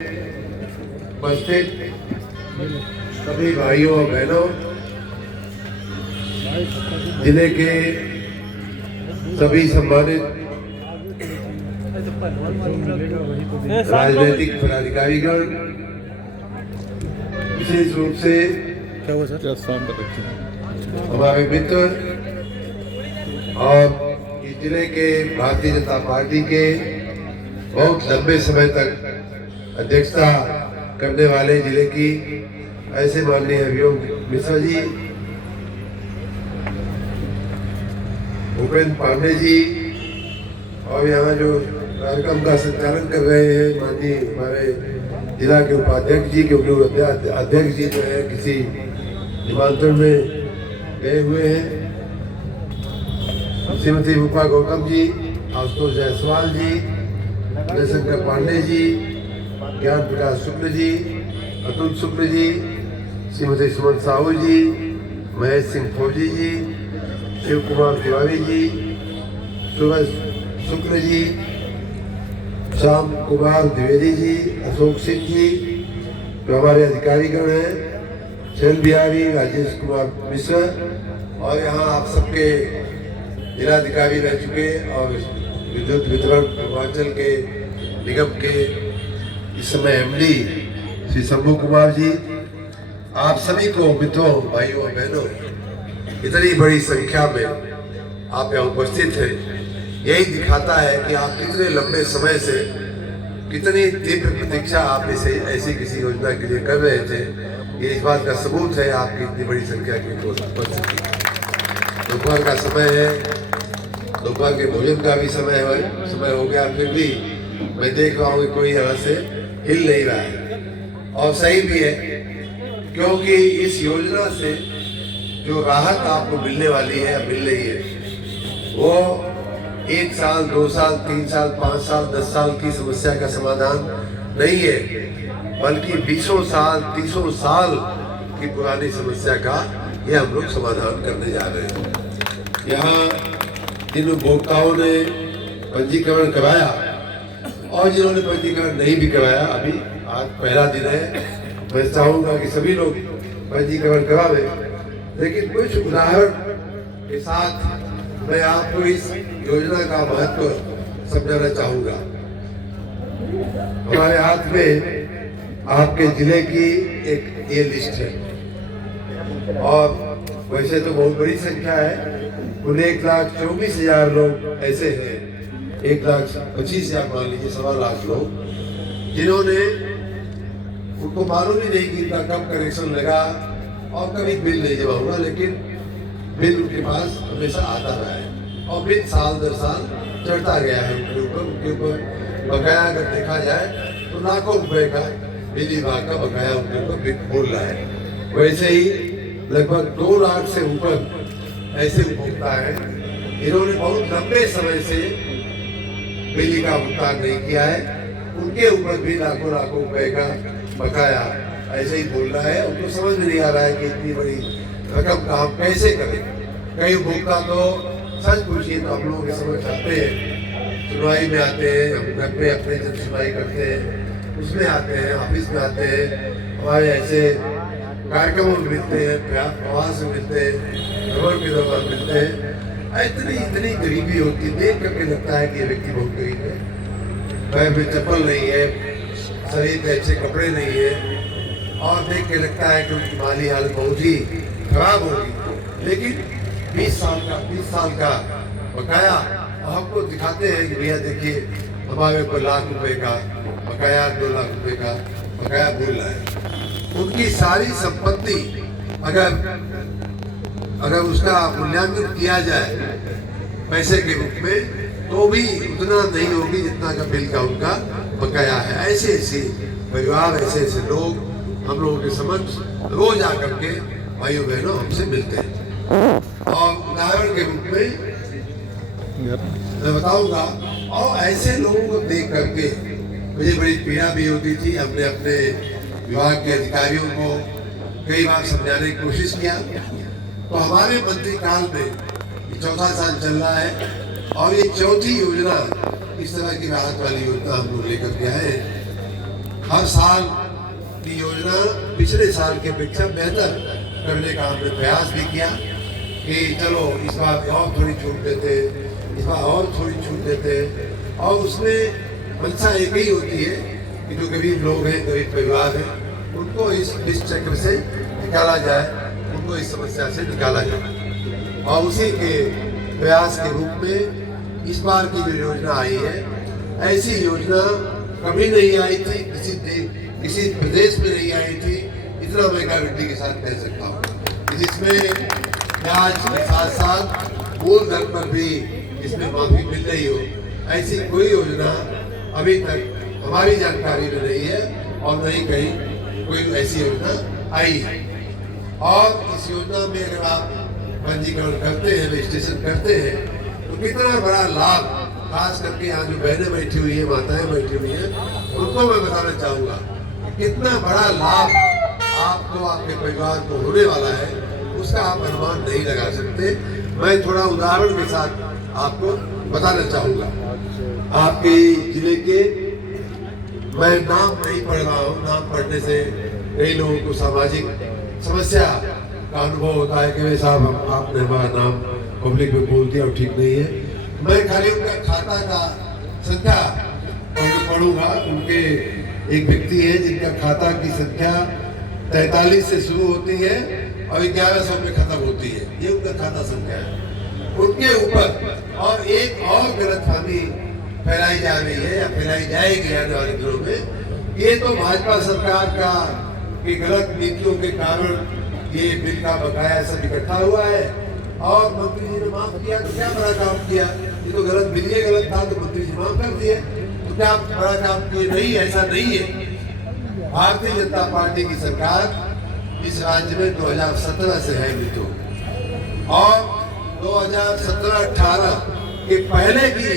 उपस्थित सभी भाइयों और बहनों, जिले के सभी सम्मानित राजनीतिक पदाधिकारीगण, विशेष रूप से हमारे मित्र और इस जिले के भारतीय जनता पार्टी के बहुत लंबे समय तक अध्यक्षता करने वाले जिले की ऐसे माननीय अभियोग मिश्रा जी, भूपेंद्र पांडे जी, और यहाँ जो कार्यक्रम का संचालन कर रहे हैं माननीय हमारे जिला के उपाध्यक्ष जी, क्योंकि अध्यक्ष जी जो है किसी निमंत्रण में गए हुए हैं, श्रीमती रूपा गौतम जी, आशुतोष जायसवाल जी, जयशंकर पांडे जी, ज्ञान प्रकाश शुक्ल जी, अतुल शुक्ल जी, श्रीमती सुमन साहू जी, महेश सिंह फौजी जी, शिव कुमार तिवारी जी, सूरज शुक्ल जी, श्याम कुमार द्विवेदी जी, अशोक सिंह जी, जो हमारे अधिकारीगण हैं, शैल बिहारी, राजेश कुमार मिश्र, और यहाँ आप सबके जिलाधिकारी रह चुके और विद्युत वितरण पूर्वांचल के निगम के इस समय एमडी श्री शंभू कुमार जी, आप सभी को मित्रों, भाइयों और बहनों, इतनी बड़ी संख्या में आप यहाँ उपस्थित हैं, यही दिखाता है कि आप कितने लंबे समय से कितनी तीव्र प्रतीक्षा आप ऐसी किसी योजना के लिए कर रहे थे। ये इस बात का सबूत है आपकी इतनी बड़ी संख्या की उपस्थिति। दोपहर का समय है, दोपहर के भोजन का भी समय हो गया, फिर भी मैं देख रहा हूँ कि कोई यहाँ से हिल नहीं रहा है, और सही भी है, क्योंकि इस योजना से जो राहत आपको मिलने वाली है, मिल रही है, वो 1 साल, 2 साल, 3 साल, 5 साल, 10 साल की समस्या का समाधान नहीं है, बल्कि 20 साल, 30 साल की पुरानी समस्या का ये हम लोग समाधान करने जा रहे हैं। यहाँ जिन उपभोक्ताओं ने पंजीकरण कराया और जिन्होंने पंजीकरण नहीं भी कराया, अभी आज पहला दिन है, मैं चाहूँगा कि सभी लोग पंजीकरण करावे, लेकिन कुछ उदाहरण के साथ मैं आपको इस योजना का महत्व समझाना चाहूँगा। हमारे हाथ में आपके जिले की एक ये लिस्ट है, और वैसे तो बहुत बड़ी संख्या है, कुल 1,24,000 लोग ऐसे हैं, 1,25,000 मान लीजिए, 1.25 लाख लोग, जिन्होंने, उनको मालूम ही नहीं कि इनका कब कनेक्शन लगा और कभी बिल नहीं जमा हुआ, लेकिन बिल उनके पास हमेशा आता रहा है और बिल साल दर साल चढ़ता गया है उनके ऊपर बकाया अगर देखा जाए तो लाखों रुपए का बिजली विभाग का बकाया उनके ऊपर बिल बोल रहा है। वैसे ही लगभग 2 लाख से ऊपर ऐसे उपभोक्ता हैं, इन्होंने बहुत लंबे समय से बिजली का भुगतान नहीं किया है, उनके ऊपर भी लाखों लाखों रुपए का बकाया ऐसे ही बोल रहा है। उनको समझ में नहीं आ रहा है कि इतनी बड़ी रकम का हम कैसे करें। कई उपभोक्ता तो सच पूछिए तो हम लोगों के समझ आते हैं, सुनवाई में आते हैं, हम घर पे अपने जब सुनवाई करते हैं उसमें आते हैं, ऑफिस में आते हैं, हमारे ऐसे कार्यक्रमों में मिलते हैं, प्रवास में मिलते हैं, खबर के दौरान मिलते हैं, इतनी गरीबी होती है, देख करके लगता है कि ये व्यक्ति बहुत गरीब है, पैर में चप्पल नहीं है, शरीर पे अच्छे कपड़े नहीं है, और देख के लगता है कि उनकी माली हालत बहुत ही खराब होगी। लेकिन 20 साल का बकाया हमको दिखाते हैं कि भैया देखिए हमारे ऊपर लाख रुपए का बकाया, 2 लाख रुपए का बकाया बोल रहा है। उनकी सारी संपत्ति अगर उसका मूल्यांकन किया जाए पैसे के रूप में, तो भी उतना नहीं होगी जितना का बिल का उनका बकाया है। ऐसे ऐसे परिवार, ऐसे ऐसे लोग हम लोगों के समक्ष रोज आकर के भाइयों बहनों हमसे मिलते हैं, और उदाहरण के रूप में मैं बताऊंगा, और ऐसे लोगों को देख करके मुझे बड़ी पीड़ा भी होती थी। हमने अपने विभाग के अधिकारियों को कई बार समझाने की कोशिश किया, तो हमारे मंत्री काल में 4था साल चल रहा है, और ये 4थी योजना इस तरह की राहत वाली योजना हम लोग लेकर के आए। हर साल की योजना पिछले साल के अपेक्षा बेहतर करने का हमने प्रयास भी किया कि चलो इस बार और थोड़ी छूट देते, इस बार और थोड़ी छूट देते। और उसमें मंशा एक ही होती है कि जो गरीब लोग हैं, गरीब परिवार हैं, उनको इस चक्र से निकाला जाए, उनको इस समस्या से निकाला जाए। और उसी के प्रयास के रूप में इस बार की जो योजना आई है, ऐसी योजना कभी नहीं आई थी, किसी प्रदेश में नहीं आई थी, इतना मैं गारंटी के साथ कह सकता हूँ। जिसमें ब्याज के साथ साथ मूलधन पर भी इसमें माफी मिल रही हो, ऐसी कोई योजना अभी तक हमारी जानकारी में नहीं है और नहीं कहीं कोई ऐसी योजना आई है। और इस योजना में अगर आप पंजीकरण करते हैं, रजिस्ट्रेशन करते हैं, तो कितना बड़ा लाभ, खास करके यहाँ जो बहनें बैठी हुई है, माताएं बैठी हुई हैं, उनको मैं बताना चाहूँगा कितना बड़ा लाभ आपको, आपके परिवार को होने वाला है, उसका आप अनुमान नहीं लगा सकते। मैं थोड़ा उदाहरण के साथ आपको बताना चाहूँगा। आपके जिले के, मैं नाम नहीं पढ़ रहा हूँ, नाम पढ़ने से कई लोगों को सामाजिक समस्या का अनुभव होता है कि वे साहब आपने हमारा नाम पब्लिक में बोल दिया और ठीक नहीं है। मैं खाली उनका खाता का संख्या पढ़ूंगा। उनके एक व्यक्ति है जिनका खाता की संख्या 43 से शुरू होती है और 1100 में खत्म होती है, ये उनका खाता संख्या है। उनके ऊपर और एक और गलतफहमी फैलाई जा रही है या फैलाई जाएगी आने वाले दिनों में। ये तो भाजपा सरकार का की गलत नीतियों के कारण ये बिल का बकाया सब इकट्ठा हुआ है और मंत्री जी ने माफ किया, तो क्या बड़ा काम किया। ये तो गलत बिल, ये गलत था तो मंत्री जी माफ कर दिए, तो क्या बड़ा काम किए। नहीं, ऐसा नहीं है। भारतीय जनता पार्टी की सरकार इस राज्य में 2017 से है भी तो, और 2017-18 के पहले की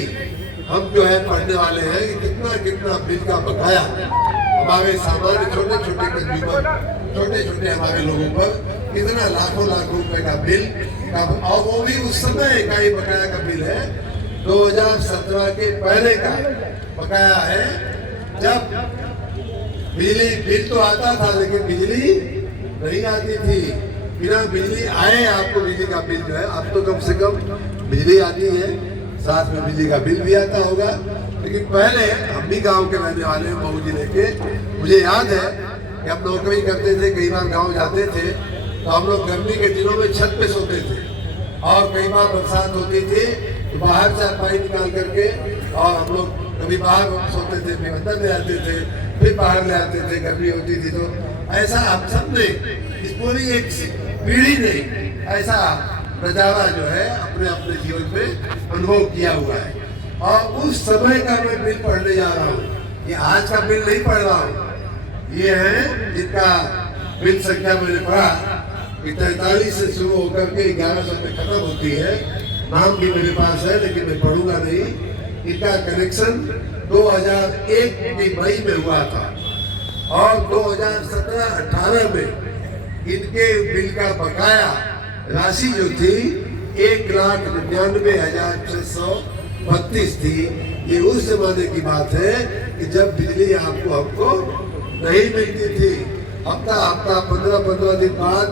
हम जो है पढ़ने वाले हैं कि कितना कितना बिल का बकाया हमारे सामान्य छोटे छोटे कंज्यूमर, छोटे छोटे हमारे लोगों पर कितना लाखों रुपए का बिल का, और वो भी उस समय का ही बकाया का बिल है। 2017 के पहले का बकाया है, जब बिजली बिल तो आता था लेकिन बिजली नहीं आती थी। बिना बिजली आए आपको बिजली का बिल जो है, अब तो कम से कम बिजली आती है, साथ में बिजली का बिल भी आता होगा। लेकिन पहले हम भी गांव के रहने वाले हैं, मऊ जिले के, मुझे याद है कि हम नौकरी करते थे, कई बार गांव जाते थे तो हम लोग गर्मी के दिनों में छत पे सोते थे, और कई बार बरसात होती थी तो बाहर से पानी निकाल करके और हम लोग कभी बाहर सोते थे, फिर अंदर ले आते थे, फिर बाहर ले आते थे, गर्मी होती थी। तो ऐसा हम सब ने, इस पूरी एक पीढ़ी ने ऐसा नजारा जो है अपने अपने जीवन में अनुभव किया हुआ है। और उस समय का मैं बिल पढ़ने जा रहा हूँ, ये आज का बिल नहीं पढ़ रहा हूँ। ये है जिनका बिल संख्या मैंने पढ़ा कि 43 से शुरू होकर के 1100 में खत्म होती है। नाम भी मेरे पास है लेकिन मैं पढ़ूंगा नहीं। इनका कनेक्शन 2001 की मई में हुआ था और 2017-18 में इनके बिल का बकाया राशि जो थी 1,99,632 थी। ये उस जमाने की बात है कि जब बिजली आपको हमको नहीं मिलती थी। हफ्ता 15 दिन बाद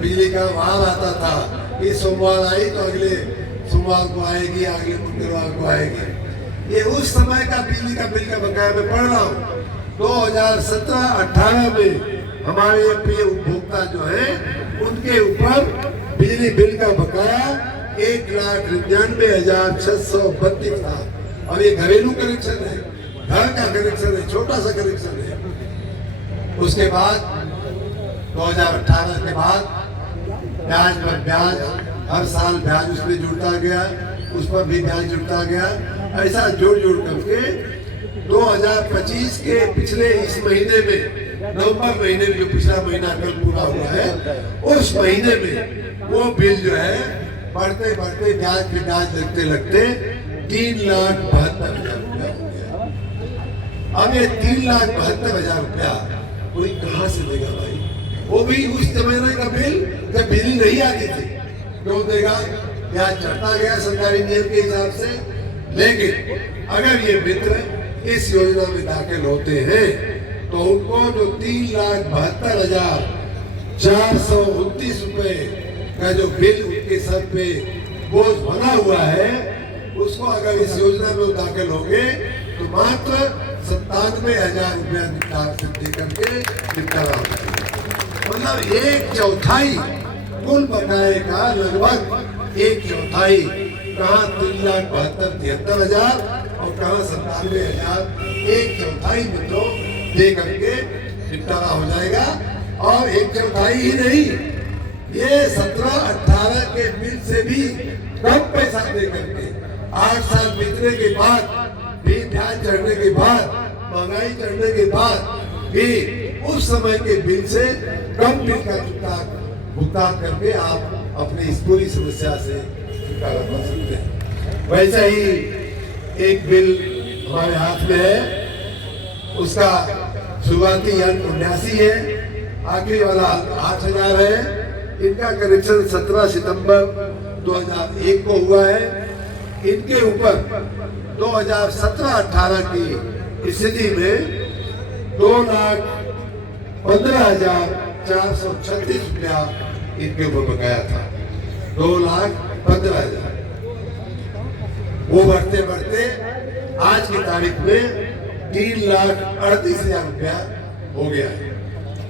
बिजली का वार आता था कि सोमवार आई तो अगले सोमवार को आएगी, अगले मंगलवार को आएगी। ये उस समय का बिजली का बिल का बकाया मैं पढ़ रहा हूँ। 2017-18 में हमारे प्रिय उपभोक्ता जो है उनके ऊपर बिजली बिल का बकाया 1,99,632 था। और ये घरेलू कनेक्शन है, घर का कनेक्शन है, छोटा सा कनेक्शन है। उसके बाद 2018 के बाद ब्याज पर ब्याज, हर साल ब्याज उसमें जुड़ता गया, उस पर भी ब्याज जुड़ता गया। ऐसा जोड़ करके 2025 के पिछले इस महीने में, नवंबर महीने में, जो पिछला महीना कल पूरा हुआ है, उस महीने में वो बिल जो है बढ़ते बढ़ते ब्याज पे ब्याज लगते 3,72,000 रुपया हो गया। अब ये 3,72,000 रुपया कोई कहाँ से देगा भाई? वो भी उस जमाने का बिल जब बिजली नहीं आती थी। क्यों देगा? ब्याज चढ़ता गया सरकारी नियम के हिसाब से। लेकिन अगर ये मित्र इस योजना में दाखिल होते हैं तो तो उनको जो 3,72,429 रुपए का जो बिल उनके सर पे बोझ बना हुआ है, उसको अगर इस योजना में दाखिल होंगे तो मात्र 97,000 रुपया दे करके निपटारा हो जाएगा। मतलब 1/4 कुल बकाये का लगभग 1/4, कहाँ 3,72,73,000 और कहाँ 97,000, 1/4 में तो दे करके निपटारा हो जाएगा। और 1/4 ही नहीं, ये 17-18 के बिल से भी कम पैसा दे करके 8 साल बीतने के बाद भी, ब्याज चढ़ने के बाद, महंगाई चढ़ने के बाद भी उस समय के बिल से कम बिल का भुगतान करके आप अपनी इस पूरी समस्या से छुटकारा पा सकते हैं। वैसे ही एक बिल हमारे हाथ में है, उसका शुरुआती अंक 79 है, आखिरी वाला 8,000 है। इनका कनेक्शन 17 सितंबर 2001 को हुआ है। इनके ऊपर 2017-18 की स्थिति में 2,15,436 रुपया इनके ऊपर बकाया था। 2,15,000 वो बढ़ते बढ़ते आज की तारीख में 3,38,000 रुपया हो गया है।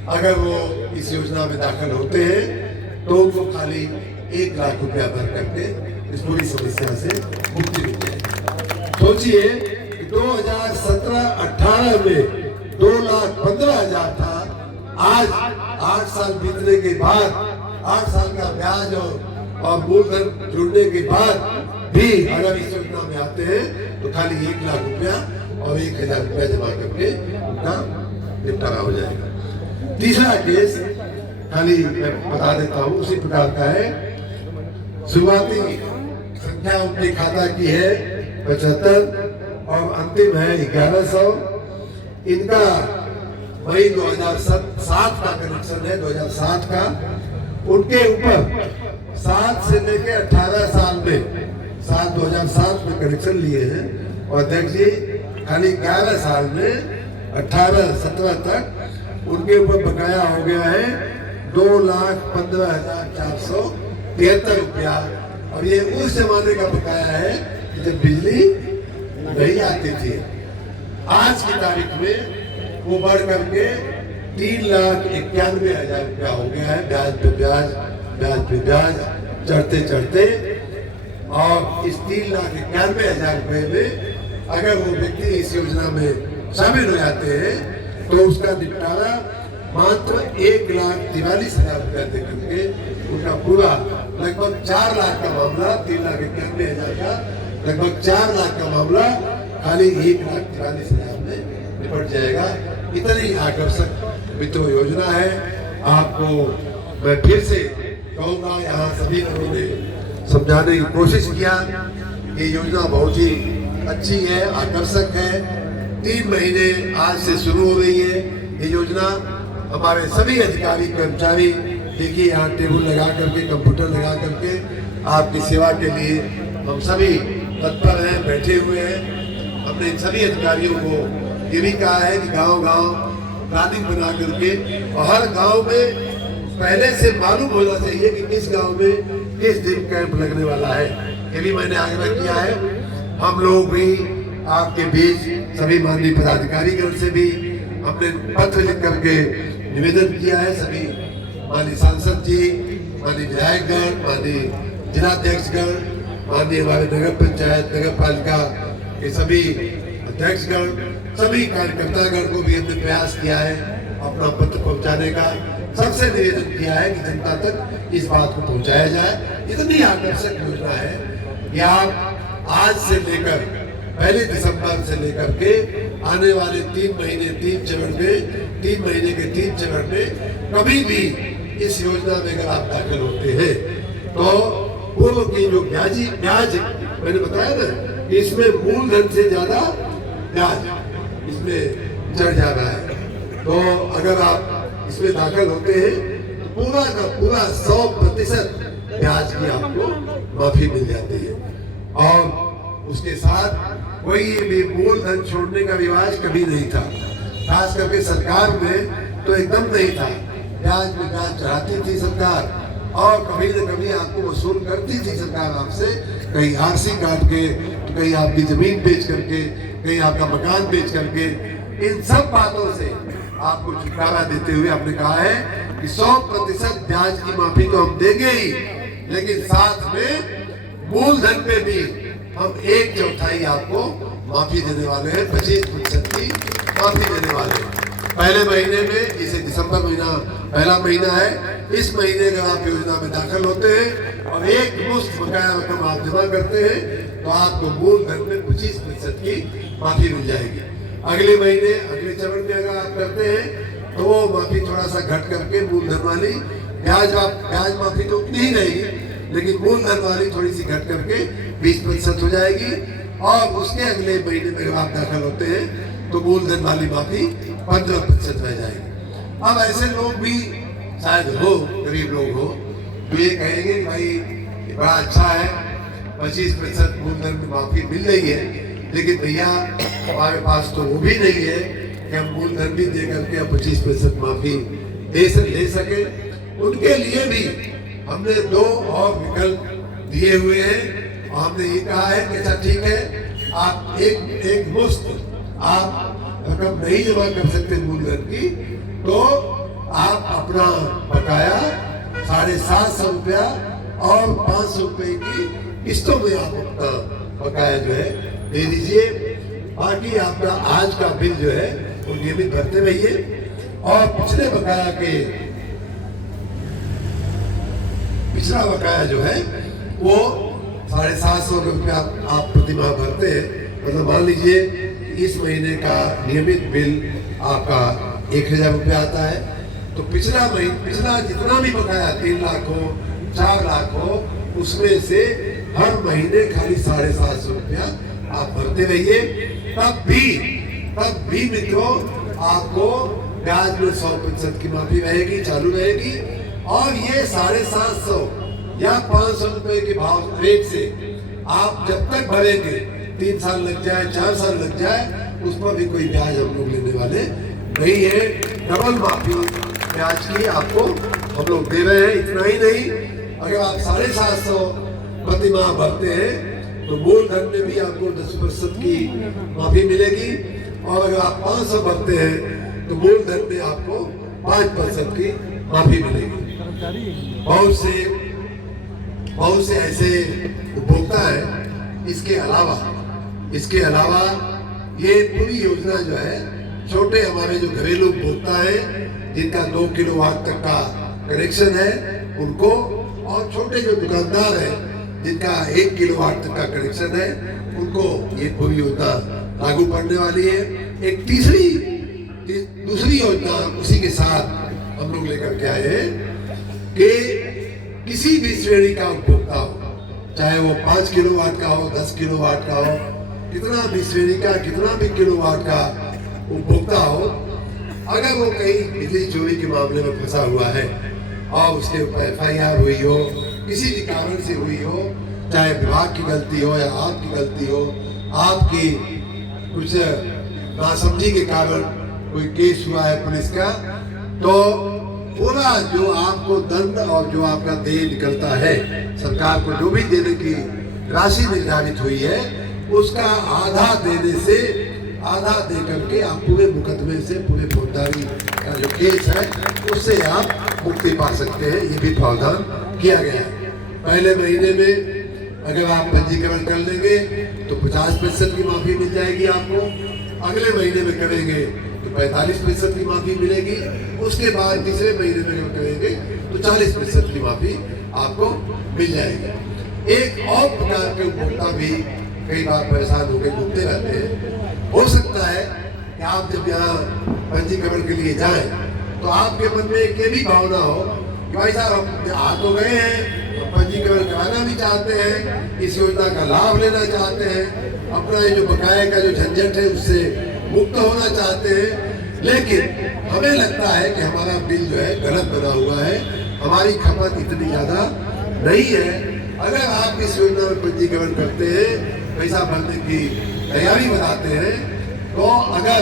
अगर वो इस योजना में दाखिल होते हैं तो उनको खाली 1 लाख रुपया भर करके इस पूरी समस्या से मुक्ति मिलती है। सोचिए 2017-18 में 2,15,000 था, आज 8 साल बीतने के बाद, 8 साल का ब्याज और मूलधन जुड़ने के बाद भी अगर इस योजना में आते हैं तो खाली 1 लाख रुपया और 1,000 रुपया जमा करके उनका निपटारा हो जाएगा। तीसरा केस खाली मैं बता देता हूँ, उसी प्रकार का है। शुरुआती संख्या उनके खाता की है 75 और अंतिम है 1,100। इनका मई 2007 का कनेक्शन है, 2007 का। उनके ऊपर 7 से लेके 18 साल में 2007 में कनेक्शन लिए हैं और अध्यक्ष जी खाली 11 साल में 18-17 तक उनके ऊपर बकाया हो गया है 2,15,473 रुपया। और ये उस जमाने का बकाया है जब बिजली नहीं आती थी। आज की तारीख में वो बढ़ करके 3,91,000 रुपया हो गया है, ब्याज पे ब्याज, ब्याज पे ब्याज चढ़ते चढ़ते। और इस 3,91,000 रुपए में अगर वो व्यक्ति इस योजना में शामिल हो जाते हैं तो उसका निपटारा मात्र 1,43,000 रुपया दे करके उनका पूरा लगभग 4 लाख का मामला, 3,91,000 का लगभग 4 लाख का मामला खाली 1,43,000 में निपट जाएगा। इतनी आकर्षक वित्त योजना है। आपको मैं फिर से कहूँगा, यहाँ सभी लोगों ने समझाने की कोशिश किया। ये योजना बहुत ही अच्छी है, आकर्षक है। 3 महीने आज से शुरू हो रही है ये योजना। हमारे सभी अधिकारी कर्मचारी देखिए यहाँ टेबल लगा करके, कंप्यूटर लगा करके आपकी सेवा के लिए हम सभी तत्पर हैं, बैठे हुए हैं। हमने इन सभी अधिकारियों को ये भी कहा है कि गांव-गांव प्लानिंग बना करके और हर गांव में पहले से मालूम होना चाहिए कि किस गांव में किस दिन कैंप लगने वाला है। ये भी मैंने आग्रह किया है। हम लोग भी आपके बीच सभी माननीय पदाधिकारीगण से भी हमने पत्र लिख करके निवेदन किया है। सभी माननीय सांसद जी, माननीय विधायकगण, माननीय जिलाध्यक्षगण, माननीय हमारे नगर पंचायत, नगर पालिका के सभी अध्यक्षगण, सभी कार्यकर्तागण को भी हमने प्रयास किया है अपना पत्र पहुंचाने का। सबसे निवेदन किया है कि जनता तक इस बात को पहुंचाया जाए। इतनी आकर्षक योजना है कि आप आज से लेकर 1 दिसंबर से लेकर के आने वाले 3 महीने 3 चरण में, 3 महीने के 3 चरण में कभी भी इस योजना में अगर आप दाखिल होते हैं तो पूर्व की जो ब्याज मैंने बताया ना, इसमें मूलधन से ज्यादा ब्याज इसमें चढ़ जा रहा है। तो अगर आप इसमें दाखिल होते हैं तो पूरा का पूरा 100% ब्याज की आपको माफी मिल जाती है। और उसके साथ कोई भी मूलधन छोड़ने का रिवाज कभी नहीं था। खास करके सरकार में तो एकदम नहीं था। ब्याज में ब्याज चढ़ाती थी सरकार, और कभी न कभी आपको वसूल करती थी सरकार आपसे, कहीं आरसी काट के, तो कहीं आपकी जमीन बेच करके, कहीं आपका मकान बेच करके। इन सब बातों से आपको छुटकारा देते हुए आपने कहा है कि 100% ब्याज की माफी तो हम देंगे ही, लेकिन साथ में मूलधन पे भी हम 1/4 आपको माफी देने वाले हैं, 25% की माफी देने वाले हैं। पहले महीने में, इसे दिसंबर महीना पहला महीना है, इस महीने जब आप योजना में दाखिल होते हैं और एक मुश्त बकाया रकम आप जमा करते हैं, तो आपको मूलधन में 25% की माफी मिल जाएगी। अगले महीने, अगले चरण में अगर आप करते हैं तो वो माफी थोड़ा सा घट करके मूलधन वाली ब्याज माफी तो उतनी ही रहेगी, लेकिन मूलधन वाली थोड़ी सी घट करके 20% हो जाएगी। और उसके अगले महीने में जब आप दाखिल होते हैं तो मूलधन वाली माफी 15% रह जाएगी। अब ऐसे लोग भी शायद हो, गरीब लोग हो, तो ये कहेंगे कि भाई ये बड़ा अच्छा है, 25% मूलधन की माफी मिल रही है, लेकिन भैया हमारे पास तो वो भी नहीं है कि हम मूलधन भी दे करके 25% माफी ले सके। उनके लिए भी हमने 2 और विकल्प दिए हुए हैं, और हमने ये कहा है कि अच्छा ठीक है, आप एक मुश्त आप रकम नहीं जमा कर सकते मूलधन की, तो आप अपना बकाया 750 रुपया और 500 रुपए की किस्तों में आप अपना बकाया जो है दे दीजिए। बाकी आपका आज का बिल जो है वो नियमित भरते रहिए, और पिछला बकाया जो है वो 750 रुपया आप प्रति माह भरते हैं। मतलब मान लीजिए इस महीने का नियमित बिल आपका 1000 रुपया आता है, तो पिछला जितना भी बकाया 3 लाख हो, 4 लाख हो, उसमें से हर महीने खाली 750 रुपया आप भरते रहिए। तब भी मित्रों आपको ब्याज में 100% की माफी रहेगी, चालू रहेगी। और ये 750 या 500 रुपए के भाव रेट से आप जब तक भरेंगे, 3 साल लग जाए, 4 साल लग जाए, उस पर भी कोई ब्याज हम लोग लेने वाले नहीं है। डबल माफी ब्याज की आपको हम लोग दे रहे हैं। इतना ही नहीं, अगर आप 750 प्रति माह भरते हैं तो मूलधन में भी आपको 10% की माफी मिलेगी, और अगर आप 500 भरते हैं तो मूलधन में आपको 5% की माफी मिलेगी। बहुत से ऐसे उपभोक्ता हैं। इसके अलावा ये पूरी योजना जो है, छोटे हमारे जो घरेलू उपभोक्ता हैं जिनका 2 किलोवाट तक का कनेक्शन है उनको, और छोटे जो दुकानदार हैं जिनका 1 किलोवाट तक का कनेक्शन है उनको ये पूरी योजना लागू पड़ने वाली है। एक दूसरी योजना उसी के साथ हम लोग लेकर के आए हैं कि किसी भी श्रेणी का उपभोक्ता हो, चाहे वो 5 किलोवाट का हो, 10 किलोवाट का हो, कितना भी श्रेणी का, कितना भी किलोवाट का उपभोक्ता हो, अगर वो कहीं बिजली चोरी के मामले में फंसा हुआ है और उसके ऊपर FIR हुई हो, किसी भी कारण से हुई हो, चाहे विभाग की गलती हो या आपकी गलती हो, आपकी कुछ नासमझी के कारण कोई केस हुआ है पुलिस का, तो पूरा जो आपको दंड और जो आपका देय निकलता है, सरकार को जो भी देने की राशि निर्धारित हुई है, उसका आधा दे करके आप पूरे मुकदमे से, पूरे फौजदारी का जो केस है उससे आप मुक्ति पा सकते हैं। ये भी प्रावधान किया गया है। पहले महीने में अगर आप पंजीकरण कर लेंगे तो 50% की माफी मिल जाएगी आपको, अगले महीने में करेंगे तो 45% की माफी मिलेगी, उसके बाद तीसरे महीने में करेंगे तो 40% की माफी आपको मिल जाएगी। एक और प्रकार के उपभोक्ता भी कई बार परेशान होकर घूमते रहते हैं। हो सकता है कि आप जब यहाँ पंजीकरण के लिए जाएं तो आपके मन में एक ये भी भावना हो कि भाई साहब हम आ तो गए हैं, हम पंजीकरण कराना भी चाहते हैं, इस योजना का लाभ लेना चाहते हैं, अपना ये जो बकाये का जो झंझट है उससे मुक्त होना चाहते हैं, लेकिन हमें लगता है कि हमारा बिल जो है गलत बना हुआ है, हमारी खपत इतनी ज़्यादा नहीं है। अगर आप इस योजना में पंजीकरण करते हैं, पैसा भरने की तैयारी बनाते हैं, तो अगर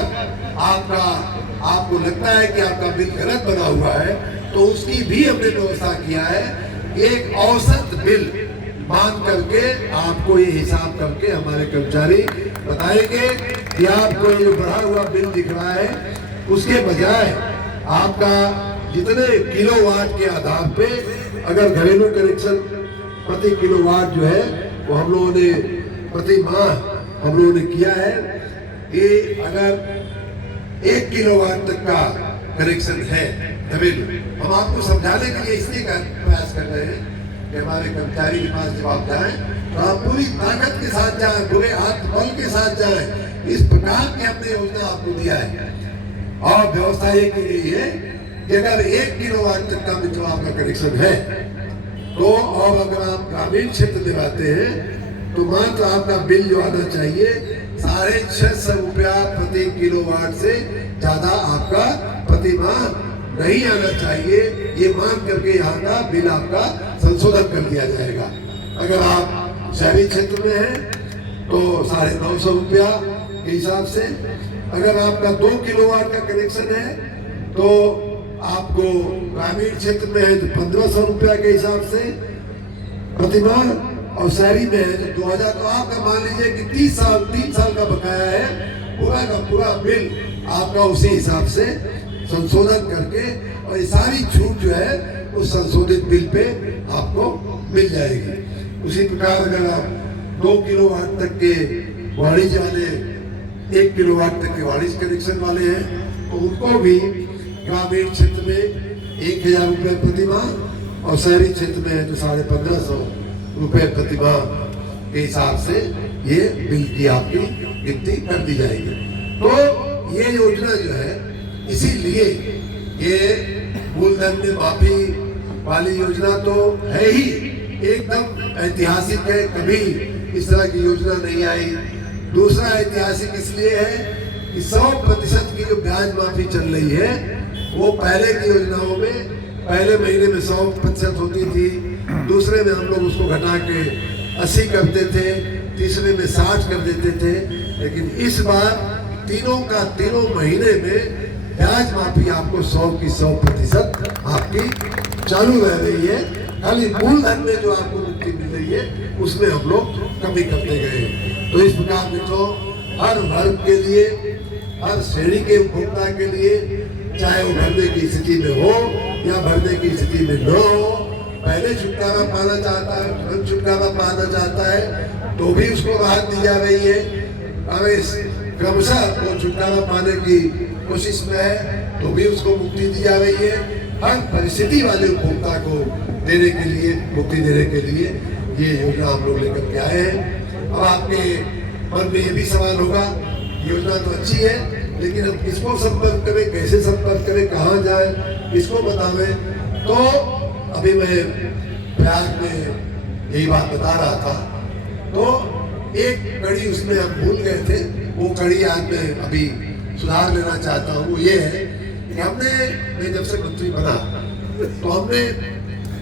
आपको लगता है कि आपका बिल गलत बना हुआ है, तो उसकी भी हमने व्यवस्था किया है। एक औसत बिल मान करके आपको ये हिसाब करके हमारे कर्मचारी बताएंगे कि आपको ये जो बढ़ा हुआ बिल दिख रहा है, उसके बजाय आपका जितने किलोवाट के आधार पे अगर घरेलू कनेक्शन प्रति किलोवाट जो है वो हम लोगों ने प्रति माह हम लोगों ने किया है। ये अगर 1 किलोवाट तक का कनेक्शन है घरेलू, हम आपको समझाने के लिए इसलिए प्रयास कर रहे हैं कि हमारे कर्मचारी के पास जब आप जाएं तो आप पूरी ताकत के साथ जाएं, पूरे आत्मबल के साथ जाएं। इस प्रकार की हमने योजना आपको दिया है और व्यवस्था ये की गई है कि अगर 1 किलोवाट तक का जो आपका कनेक्शन है तो, और अगर आप ग्रामीण क्षेत्र में रहते हैं तो मात्र आपका बिल जो आना चाहिए 650 रुपया प्रति किलोवाट से ज्यादा आपका प्रति माह नहीं आना चाहिए। ये मान करके यहाँ का बिल आपका संशोधन कर दिया जाएगा। अगर आप शहरी क्षेत्र में हैं तो 950 रुपया के हिसाब से, अगर आपका 2 किलोवाट का कनेक्शन है तो आपको ग्रामीण क्षेत्र में है तो 1500 रुपया के हिसाब से प्रति माह, और शहरी में है तो 2000। तो आपका मान लीजिए कि 3 साल का बकाया है, पूरा का पूरा बिल आपका उसी हिसाब से संशोधन करके, और ये सारी छूट जो है उस संशोधित बिल पे आपको मिल जाएगी। उसी प्रकार अगर आप 2 किलोवाट तक के वाणिज्य वाले, 1 किलोवाट तक के वाणिज्य कनेक्शन वाले हैं तो उनको भी ग्रामीण क्षेत्र में 1000 रुपये प्रति माह और शहरी क्षेत्र में है तो 1550 रुपये प्रति माह के हिसाब से ये बिल की आपकी गिनती कर दी जाएगी। तो ये योजना जो है, इसीलिए ये मूलधन में माफी वाली योजना तो है ही, एकदम ऐतिहासिक है, कभी इस तरह की योजना नहीं आई। दूसरा ऐतिहासिक इसलिए है कि 100% की जो ब्याज माफी चल रही है वो पहले की योजनाओं में पहले महीने में 100% होती थी, दूसरे में हम लोग उसको घटा के 80 करते थे, तीसरे में 60 कर देते थे। लेकिन इस बार तीनों महीने में ब्याज माफी आपको 100% आपकी चालू रह रही है। खाली मूलधन में जो आपको मुक्ति मिल रही है उसमें हम लोग कमी करते गए। तो इस प्रकार देखो, हर वर्ग के लिए, हर श्रेणी के उपभोक्ता के लिए, चाहे वो भरने की स्थिति में हो या भरने की स्थिति में न हो, पहले छुटकारा पाना चाहता है, तुरंत छुटकारा पाना चाहता है तो भी उसको राहत दी जा रही है। अगर क्रमशः वो छुटकारा पाने की कोशिश में है तो भी उसको मुक्ति दी जा रही है। हर परिस्थिति वाले उपभोक्ता को देने के लिए, मुक्ति देने के लिए ये योजना हम लोग लेकर के आए हैं। अब आपके मन में ये भी सवाल होगा, योजना तो अच्छी है लेकिन हम किसको संपर्क करें, कैसे संपर्क करें, कहाँ जाए, किसको बतावें। तो अभी मैं प्रयाग में यही बात बता रहा था, तो एक कड़ी उसमें हम भूल गए थे, वो कड़ी आज मैं अभी सुधार लेना चाहता हूँ। वो ये है कि मैं जब से मंत्री बना तो हमने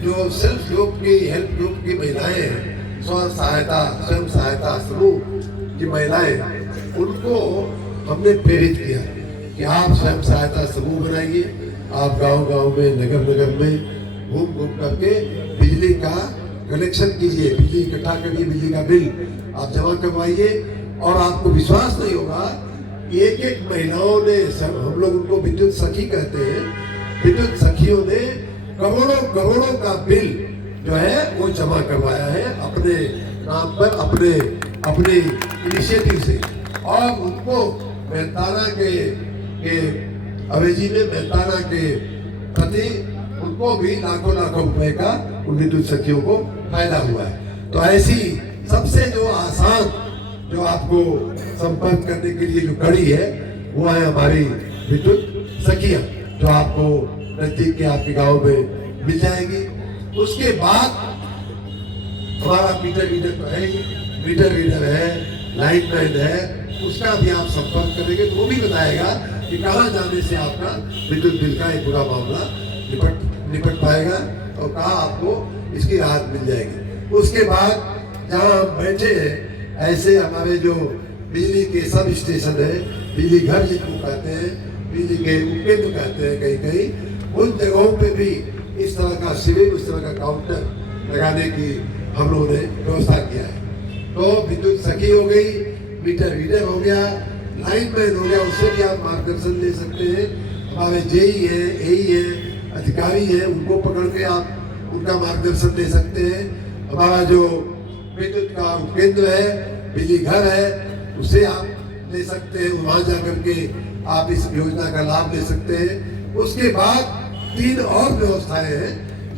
जो सेल्फ ग्रुप की, हेल्प ग्रुप की महिलाएं हैं, स्वयं सहायता समूह की महिलाएं, उनको हमने प्रेरित किया कि आप स्वयं सहायता समूह बनाइए, आप गांव-गांव में, नगर में घूम करके बिजली का कनेक्शन कीजिए, बिजली इकट्ठा करिए, बिजली का बिल आप जमा करवाइए। और आपको विश्वास नहीं होगा, एक महिलाओं ने, हम लोग उनको विद्युत सखी कहते हैं, विद्युत सखियों ने करोड़ों का बिल जो है वो जमा करवाया है अपने नाम पर, अपने इनिशिएटिव से। और उनको मेहताना के अवेजी में मेहताना के प्रति उनको भी लाखों रुपए का उन विद्युत सखियों को फायदा हुआ है। तो ऐसी सबसे जो आसान, जो आपको संपर्क करने के लिए जो कड़ी है वो है हमारी विद्युत सखियां, जो आपको नजदीक के आपके गांव में मिल जाएगी। उसके बाद हमारा मीटर रीडर तो है ही, मीटर रीडर है, लाइनमैन है, उसका भी आप संपर्क करेंगे तो वो भी बताएगा कि कहाँ जाने से आपका विद्युत बिल का एक पूरा मामला निपट पाएगा और कहाँ आपको इसकी राहत मिल जाएगी। उसके बाद जहाँ हम बैठे हैं, ऐसे हमारे जो बिजली के सब स्टेशन है, बिजली घर जिनको कहते हैं, बिजली के उपकेंद्र कहते हैं कहीं कहीं, उन जगहों पे भी इस तरह का शिविर, इस तरह का काउंटर लगाने की हम लोगों ने व्यवस्था किया है। तो विद्युत सखी हो गई, मीटर रीडर हो गया, लाइनमैन हो गया, उससे भी आप मार्गदर्शन ले सकते हैं। हमारे जेई है, एई है, अधिकारी है, उनको पकड़ के आप उनका मार्गदर्शन ले सकते हैं। हमारा जो विद्युत का उपकेंद्र है, बिजली घर है, उसे आप ले सकते हैं, वहां जाकर के आप इस योजना का लाभ ले सकते हैं। उसके बाद 3 और व्यवस्थाएं हैं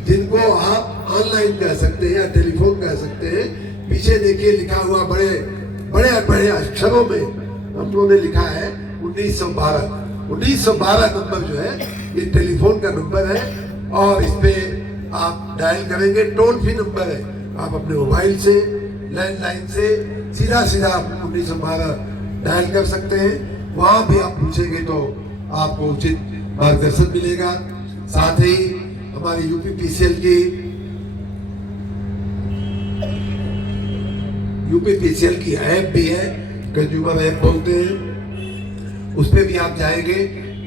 जिनको आप ऑनलाइन कह सकते हैं या टेलीफोन कह सकते हैं। पीछे देखिए लिखा हुआ बड़े बड़े बड़े अक्षरों में हम लोगों ने लिखा है 1912। 1912 नंबर जो है ये टेलीफोन का नंबर है और इस पे आप डायल करेंगे, टोल फ्री नंबर है। आप अपने मोबाइल से, लैंडलाइन से सीधा 1912 डायल कर सकते हैं। वहां भी आप पूछेंगे तो आपको उचित मार्गदर्शन मिलेगा। साथ ही हमारी यूपीपीसीएल की ऐप भी है, कंज्यूमर ऐप बोलते हैं, उस पर भी आप जाएंगे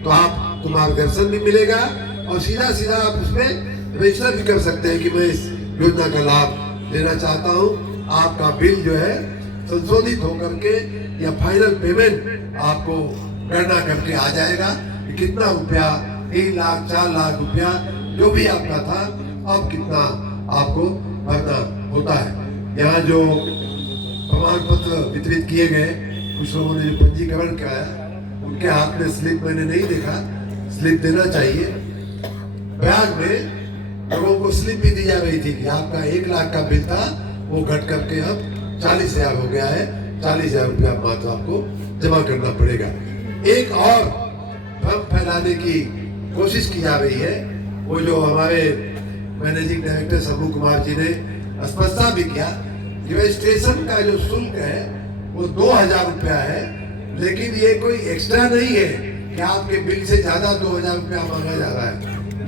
तो आपको मार्गदर्शन भी मिलेगा और सीधा आप उसमें रजिस्टर भी कर सकते हैं कि मैं इस योजना का लाभ लेना चाहता हूं। आपका बिल जो है संशोधित होकर के या फाइनल पेमेंट आपको गणना करके आ जाएगा कि कितना रुपया, 3 लाख 4 लाख रुपया जो भी आपका था, अब कितना आपको भरना होता है। यहाँ जो प्रमाण पत्र वितरित किए गए, कुछ लोगों ने जो पंजीकरण कराया उनके हाथ में स्लिप मैंने नहीं देखा, स्लिप देना चाहिए। बैग में लोगों को स्लिप भी दी जा रही थी कि आपका 1 लाख का बिल था, वो घट करके अब 40,000 हो गया है, 40,000 रुपया मात्र आपको जमा करना पड़ेगा। एक और भ्रम फैलाने की कोशिश की जा रही है, वो जो हमारे मैनेजिंग डायरेक्टर शंभू कुमार जी ने स्पष्टता भी किया, रजिस्ट्रेशन का जो शुल्क है वो 2,000 रुपया है, लेकिन ये कोई एक्स्ट्रा नहीं है कि आपके बिल से ज्यादा 2,000 रुपया मांगा जा रहा है।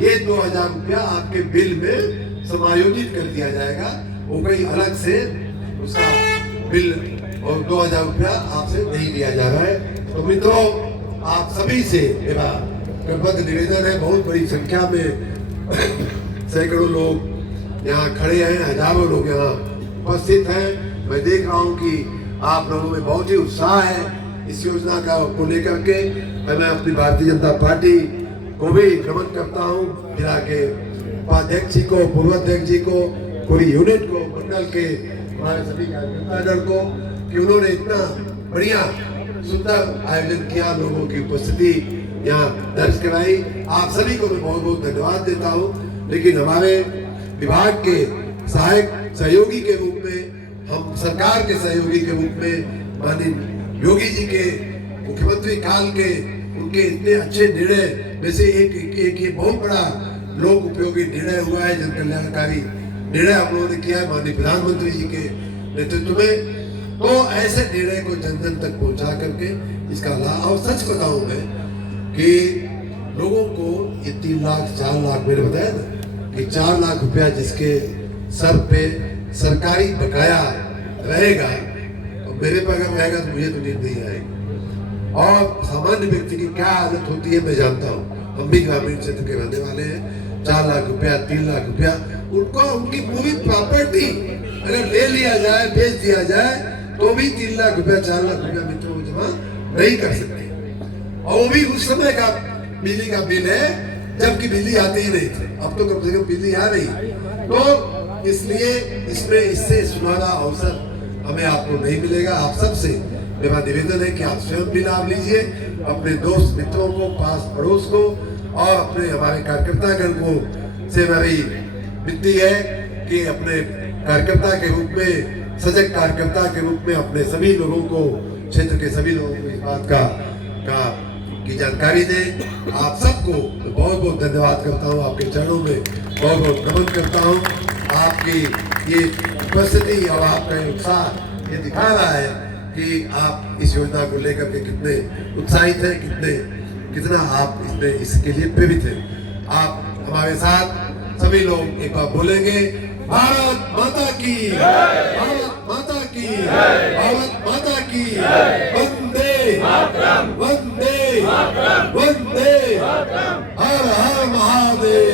ये 2,000 रुपया आपके बिल में समायोजित कर दिया जाएगा, वो कोई अलग से उसका बिल और 2,000 रुपया आपसे नहीं लिया जा रहा है। तो मित्रों, आप सभी से मेरा कृतज्ञ निवेदन है, बहुत बड़ी संख्या में सैकड़ों लोग यहाँ खड़े हैं, हजारों लोग यहाँ उपस्थित हैं। मैं देख रहा हूँ कि आप लोगों में बहुत ही उत्साह है इस योजना का को लेकर के। मैं अपनी भारतीय जनता पार्टी को भी नमन करता हूँ, जिला के उपाध्यक्ष जी को, पूर्वाध्यक्ष जी को, पूरी यूनिट को, मंडल के हमारे सभी कार्यकर्तागण को, कि उन्होंने इतना बढ़िया सुंदर आयोजन किया, लोगों की उपस्थिति यहाँ दर्ज कराई। आप सभी को मैं बहुत बहुत धन्यवाद देता हूँ। लेकिन हमारे विभाग के सहायक सहयोगी के रूप में, हम सरकार के सहयोगी के रूप में माननीय योगी जी के मुख्यमंत्री काल के उनके इतने अच्छे निर्णय में से एक ये बहुत बड़ा लोक उपयोगी निर्णय हुआ है, जन कल्याणकारी निर्णय हम लोगों ने किया है माननीय प्रधानमंत्री जी के नेतृत्व में। तो ऐसे निर्णय को जन जन तक पहुंचा करके इसका लाभ, और सच बताऊं मैं कि लोगों को ये 3 लाख 4 लाख, मैंने बताया ना कि 4 लाख रुपया जिसके सर पे सरकारी बकाया रहेगा, तो मेरे पे अगर रहेगा तो मुझे तो नींद नहीं आएगी। और सामान्य व्यक्ति की क्या आदत होती है मैं जानता हूँ, हम भी ग्रामीण क्षेत्र के रहने वाले हैं। 4 लाख रुपया, 3 लाख रुपया, उनको उनकी पूरी प्रॉपर्टी अगर ले लिया जाए, बेच दिया जाए, तो भी 3 लाख रुपया 4 लाख रुपया मित्रों जमा नहीं कर सकते। और वो भी उस समय का बिजली का बिल है जबकि बिजली आती ही नहीं थी। अब तो कम से कम बिजली आ रही, तो इसलिए इसमें इससे सुनहरा अवसर हमें आपको नहीं मिलेगा। आप सबसे मेरा निवेदन है कि आप स्वयं भी लाभ लीजिए, अपने दोस्त मित्रों को, पास पड़ोस को, और अपने हमारे कार्यकर्तागण को से मेरी विनती है कि अपने कार्यकर्ता के रूप में, सजग कार्यकर्ता के रूप में अपने सभी लोगों को, क्षेत्र के सभी लोगों को इस बात की जानकारी दें। आप सबको बहुत बहुत धन्यवाद करता हूँ, आपके चरणों में बहुत बहुत नमन करता हूँ। आपकी ये उपस्थिति और आपका उत्साह ये दिखा रहा है कि आप इस योजना को लेकर के कितने उत्साहित हैं, कितना आप इसके लिए प्रेरित हैं। आप हमारे साथ सभी लोग एक बार बोलेंगे, भारत माता की, भारत माता की, भारत माता की, वंदे वंदे वंदे हर हर महादेव।